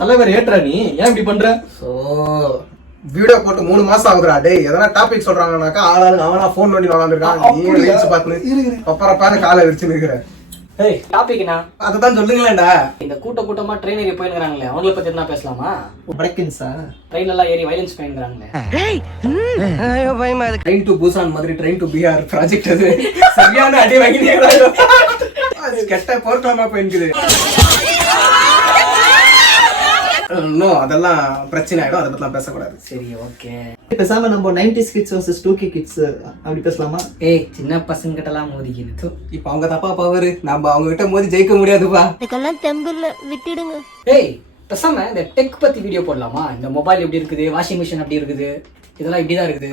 தலைவர் ஏற்றா நீ ஏன் இப்படி பண்ற? வீடியோ போட்டு 3 மாசம் ஆகுதுடா. டேய் எதனா டாபிக் சொல்றாங்கனாக்கா ஆளாளுங்க அவனா போன் பண்ணி உட்கார்ந்திருக்கான். நீ ரீல்ஸ் பார்த்து அப்புறம் காலை விரிச்சு நிக்கிற. ஏய் டாபிக்னா அததான் சொல்லுங்களேன்டா. இந்த கூட்டமா ட்ரெயின் ஏறி போயிங்கறாங்களே அவங்கள பத்தி என்ன பேசலாமா? பிரேக்கிங்ஸா ட்ரெயின்ல எல்லாம் ஏறி வயலன்ஸ் பண்ணிங்கறாங்களே. ஏய் ஐயோ பயமா இருக்கு. ட்ரெயின் டு பூசான் மாதிரி ட்ரெயின் டு பிஆர் ப்ராஜெக்ட் அது சரியான அடி வாங்கினீங்கடா. அது கெட்ட போர்க்களமா போயிடுது. நோ அதெல்லாம் பிரச்சனை ஆயிடும். அதை பத்திலாம் பேசக்கூடாது. சரி ஓகே. பேசாம நம்ம 90s kids vs 2K kids அப்படி பேசலாமா? ஏய் சின்ன பசங்க கிட்ட எல்லாம் மோதிக்கிது. இப்போ அவங்க தப்பா பவர் நம்ம அவங்க கிட்ட மோதி ஜெயிக்க முடியாதுப்பா. இதுக்கெல்லாம் தெம்பில்ல விட்டுடுங்க. ஏய் பேசாம இந்த டெக் பத்தி வீடியோ போடலாமா? இந்த மொபைல் எப்படி இருக்குது, வாஷிங் மிஷின் எப்படி இருக்குது, இதெல்லாம் இப்படிதான் இருக்குது.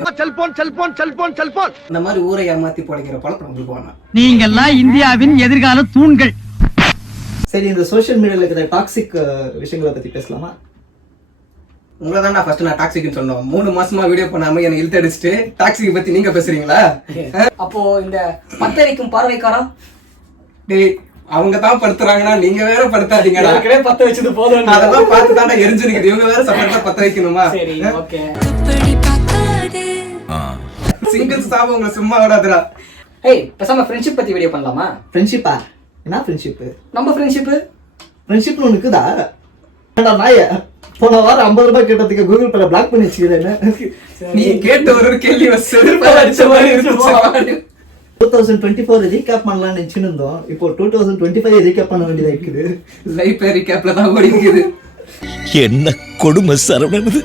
செல்போன் இந்த மாதிரி ஊரை ஏமாத்தி படைக்கிற பழக்கம் உங்களுக்கு வேணாம். நீங்க எல்லாம் இந்தியாவின் எதிர்கால தூண்கள். சரி, இந்த சோஷியல் மீடியால இருக்கிற டாக்ஸிக் விஷயங்களை பத்தி பேசலாமா? உங்களை தான் ஃபர்ஸ்ட் நான் டாக்ஸிக்னு சொன்னோம். 3 மாசமா வீடியோ பண்ணாம எனக்கு இழுத்து அடிச்சுட்டு டாக்ஸிக் பத்தி நீங்க பேசுறீங்களா? அப்போ இந்த பத்தரிக்கும் பார்வைக்காரன் டேய் அவங்க தான் படுத்துறாங்கன்னா நீங்க வேற படுத்தாதீங்கடா. ஏற்கனவே பத்த வச்சது போதும். அதெல்லாம் பார்த்து தாண்டா எரிஞ்சு நிக்குது. இவங்க வேற செப்பரேட்டா பத்த வைக்கணுமா? சரி ஓகே. சிங்கிள்ஸ் சாபம் உங்களை சும்மா விடாதுடா. ஏய் பேசாம ஃப்ரெண்ட்ஷிப் பத்தி வீடியோ பண்ணலாமா? ஃப்ரெண்ட்ஷிப்பா? என்ன ஃப்ரெண்ட்ஷிப்? நம்ம ஃப்ரெண்ட்ஷிப்னு ஒன்று இருக்குதா? ஏண்டா நாய, போன வாரம் 50 ரூபாய் கேட்டதுக்கு கூகுள் பேல பிளாக் பண்ணி வச்சுக்கிறேன். நீ கேட்ட ஒரு கேள்வி செருப்பா அடிச்ச மாதிரி இருந்துச்சு. 2024 ரீகேப் பண்ணலாம்னு நினைச்சுன்னு இருந்தோம். இப்போ 2025 ரீகேப் பண்ண வேண்டியதா இருக்குது. லைஃப் ரீகேப்ல தான் ஓடிக்குது. என்ன கொடுமை சரவணன்.